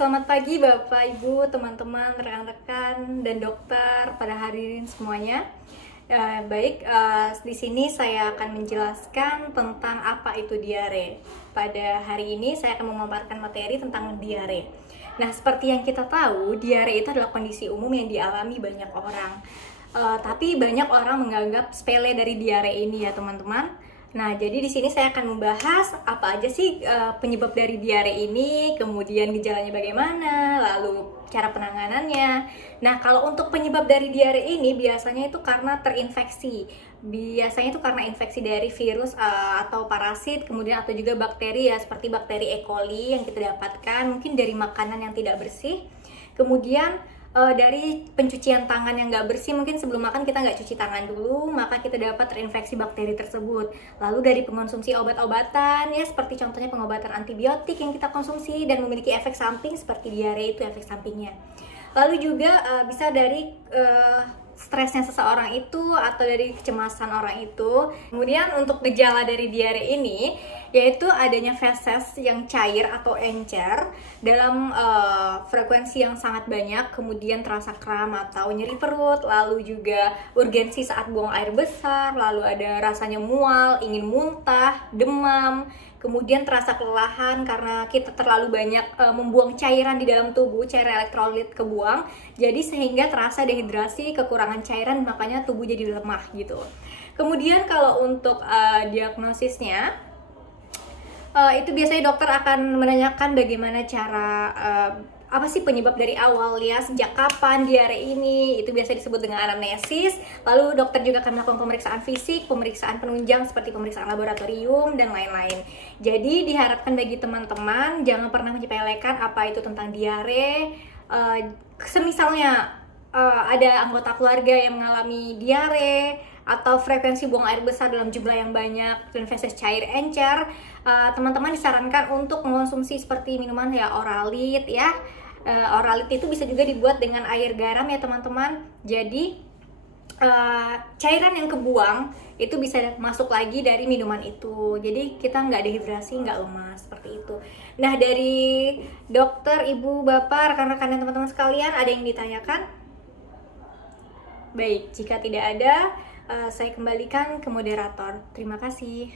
Selamat pagi Bapak, Ibu, teman-teman, rekan-rekan, dan dokter pada hadirin semuanya. Di sini saya akan menjelaskan tentang apa itu diare. Pada hari ini saya akan memaparkan materi tentang diare. Nah, seperti yang kita tahu, diare itu adalah kondisi umum yang dialami banyak orang. Tapi banyak orang menganggap sepele dari diare ini ya teman-teman. Nah, jadi di sini saya akan membahas apa aja sih penyebab dari diare ini, kemudian gejalanya bagaimana, lalu cara penanganannya. Nah, kalau untuk penyebab dari diare ini biasanya itu karena terinfeksi. Biasanya itu karena infeksi dari virus atau parasit, kemudian atau juga bakteri ya, seperti bakteri E. coli yang kita dapatkan mungkin dari makanan yang tidak bersih. Kemudian dari pencucian tangan yang nggak bersih, mungkin sebelum makan kita nggak cuci tangan dulu, maka kita dapat terinfeksi bakteri tersebut. Lalu dari pengonsumsi obat-obatan ya, seperti contohnya pengobatan antibiotik yang kita konsumsi dan memiliki efek samping seperti diare, itu efek sampingnya. Lalu juga bisa dari stresnya seseorang itu atau dari kecemasan orang itu. Kemudian untuk gejala dari diare ini yaitu adanya feses yang cair atau encer dalam frekuensi yang sangat banyak, kemudian terasa kram atau nyeri perut, lalu juga urgensi saat buang air besar, lalu ada rasanya mual, ingin muntah, demam, kemudian terasa kelelahan karena kita terlalu banyak membuang cairan di dalam tubuh, cairan elektrolit kebuang, jadi sehingga terasa dehidrasi, kekurangan cairan, makanya tubuh jadi lemah gitu. Kemudian kalau untuk diagnosisnya, itu biasanya dokter akan menanyakan bagaimana cara apa sih penyebab dari awal ya, sejak kapan diare ini, itu biasa disebut dengan anamnesis. Lalu dokter juga akan melakukan pemeriksaan fisik, pemeriksaan penunjang seperti pemeriksaan laboratorium dan lain-lain. Jadi diharapkan bagi teman-teman jangan pernah menyepelekan apa itu tentang diare. Semisalnya ada anggota keluarga yang mengalami diare atau frekuensi buang air besar dalam jumlah yang banyak dan feses cair encer, teman-teman disarankan untuk mengonsumsi seperti minuman ya Oralit ya. Oralit itu bisa juga dibuat dengan air garam ya teman-teman. Jadi cairan yang kebuang itu bisa masuk lagi dari minuman itu. Jadi kita nggak dehidrasi, nggak lemas seperti itu. Nah, dari dokter, ibu, bapak, rekan-rekan dan teman-teman sekalian, ada yang ditanyakan? Baik, jika tidak ada, saya kembalikan ke moderator. Terima kasih.